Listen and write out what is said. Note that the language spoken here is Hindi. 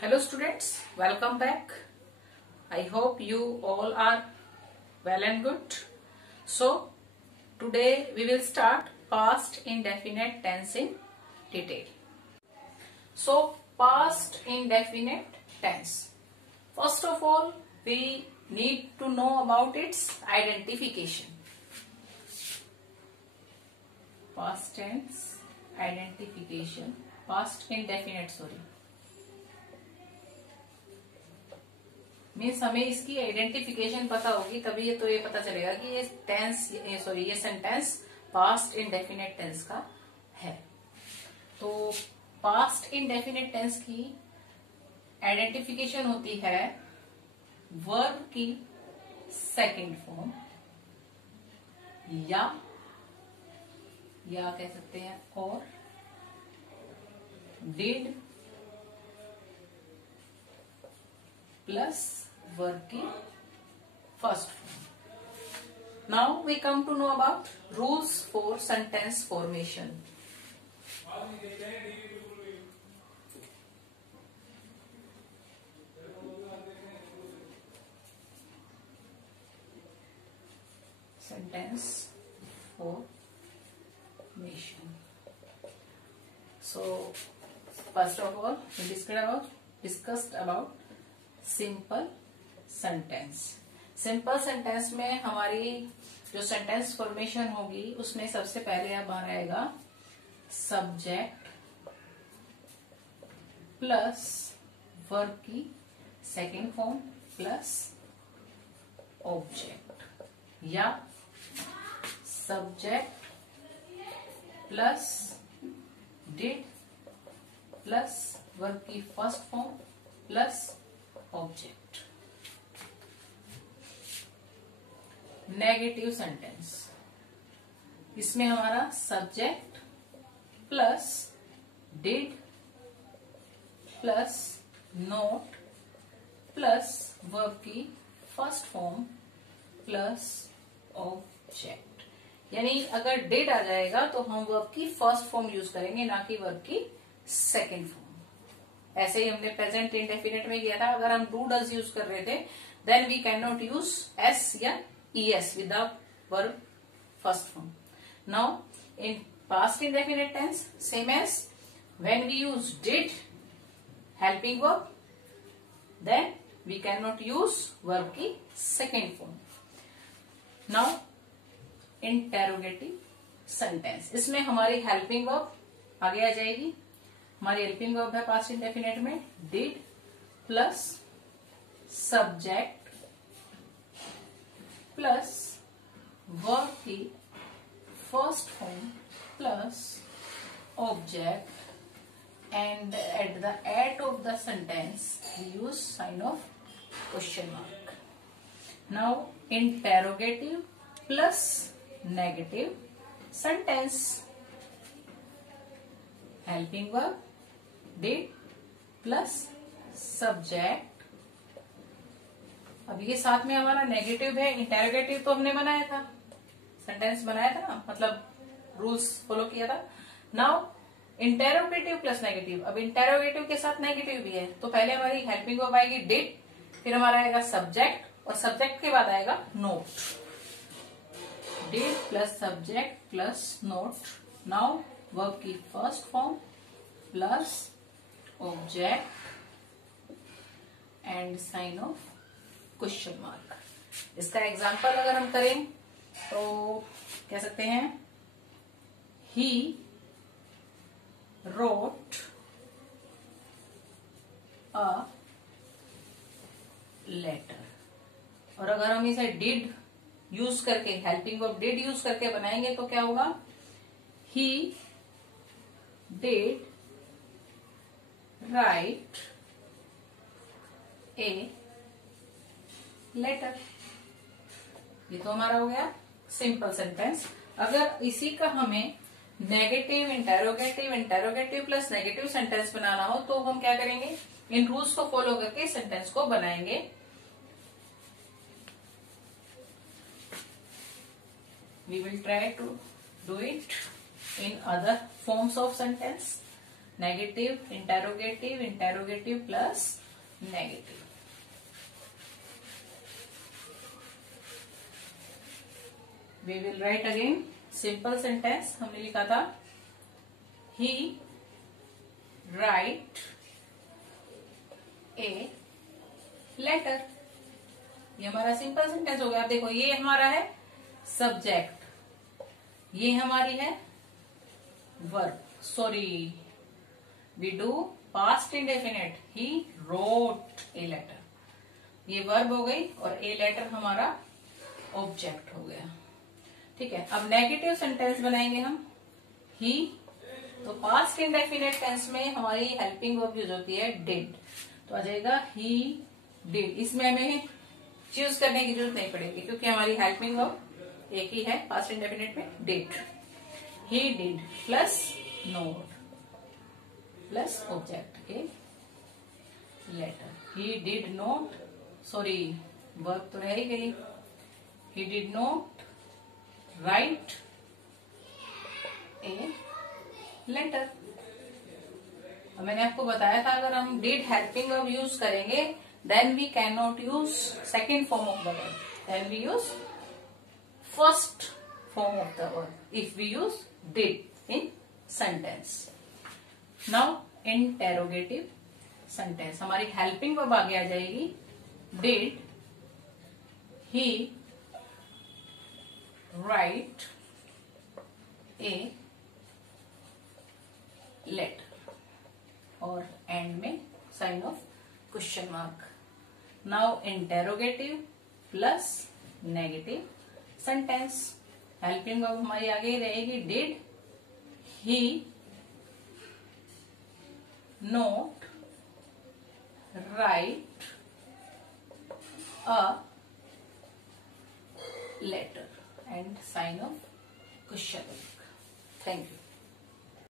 Hello students, welcome back. I hope you all are well and good. So today we will start past indefinite tense in detail. So past indefinite tense. First of all, we need to know about its identification. Past tense identification, past indefinite means हमें इसकी आइडेंटिफिकेशन पता होगी तभी ये पता चलेगा कि ये टेंस ये सेंटेंस पास्ट इंडेफिनिट टेंस का है। तो पास्ट इंडेफिनिट टेंस की आइडेंटिफिकेशन होती है वर्ब की सेकंड फॉर्म या कह सकते हैं और डिड प्लस वर्ब की first form. Now we come to know about rules for sentence formation. Sentence formation. So first of all we discussed about simple sentence. Simple sentence में हमारी जो सेंटेंस फॉर्मेशन होगी उसमें सबसे पहले अब आएगा सब्जेक्ट प्लस वर्ब की सेकंड फॉर्म प्लस ऑब्जेक्ट या subject plus did plus verb की first form plus object. Negative sentence, इसमें हमारा subject plus did plus not plus verb की फर्स्ट फॉर्म प्लस ऑब्जेक्ट। यानी अगर डिड आ जाएगा तो हम वर्ब की फर्स्ट फॉर्म यूज करेंगे, ना कि वर्ब की सेकेंड फॉर्म। ऐसे ही हमने प्रेजेंट इंडेफिनिट में किया था। अगर हम डू डज यूज कर रहे थे then we can not use S या ES with the verb first form. Now in past indefinite tense same as when we use did helping verb then we can not use verb की second form. Now interrogative sentence, इसमें हमारी हेल्पिंग वर्ब आगे आ जाएगी। हमारी हेल्पिंग वर्ब है पास्ट इंडेफिनिट में did plus subject plus verb की first form plus object and at the end of the sentence we use sign of question mark. Now interrogative plus negative sentence, helping verb did plus subject. अब ये साथ में हमारा नेगेटिव है। इंटेरोगेटिव तो हमने बनाया था, सेंटेंस बनाया था ना, मतलब रूल्स फॉलो किया था। नाउ इंटेरोगेटिव प्लस नेगेटिव, अब इंटेरोगेटिव के साथ नेगेटिव भी है तो पहले हमारी हेल्पिंग वर्ब आएगी डिड, फिर हमारा आएगा सब्जेक्ट और सब्जेक्ट के बाद आएगा not. Did plus subject plus not. Now verb की first form plus object and sign of question mark. इसका एग्जांपल अगर हम करें तो कह सकते हैं ही रोट अ लेटर। और अगर हम इसे डिड यूज करके हेल्पिंग वर्ब डिड यूज करके बनाएंगे तो क्या होगा, he did write a letter. ये तो हमारा हो गया सिंपल सेंटेंस। अगर इसी का हमें negative interrogative plus negative sentence बनाना हो तो हम क्या करेंगे, इन रूल्स को फॉलो करके सेंटेंस को बनाएंगे। We will try to do it in other forms of sentence. Negative, interrogative, interrogative plus negative. We will write again simple sentence. हमने लिखा था ही राइट ए लेटर। ये हमारा सिंपल सेंटेंस हो गया। आप देखो ये हमारा है सब्जेक्ट, ये हमारी है verb. Sorry, we do past indefinite. He wrote a letter, ये वर्ब हो गई और ए लेटर हमारा ऑब्जेक्ट हो गया। ठीक है, अब नेगेटिव सेंटेंस बनाएंगे हम। ही, तो पास्ट इंडेफिनिट टेंस में हमारी हेल्पिंग वर्ब यूज होती है डिड, तो आ जाएगा ही डिड। इसमें हमें चूज करने की जरूरत नहीं पड़ेगी क्योंकि हमारी हेल्पिंग वर्ब एक ही है पास्ट इंडेफिनिट में, did. He did plus not plus object a letter. He did not, sorry verb तो रह ही गई। He did not write a letter. मैंने आपको बताया था अगर हम डिड हेल्पिंग वर्ब यूज करेंगे then we can not use second form of the verb, then we use first form of the verb if we use did in sentence. Now interrogative sentence, हमारी हेल्पिंग वर्ब आगे आ जाएगी did he write a letter, और एंड में sign of question mark. Now interrogative plus negative sentence, helping verb हमारी आगे रहेगी did he not write a letter, and sign of question mark. Thank you.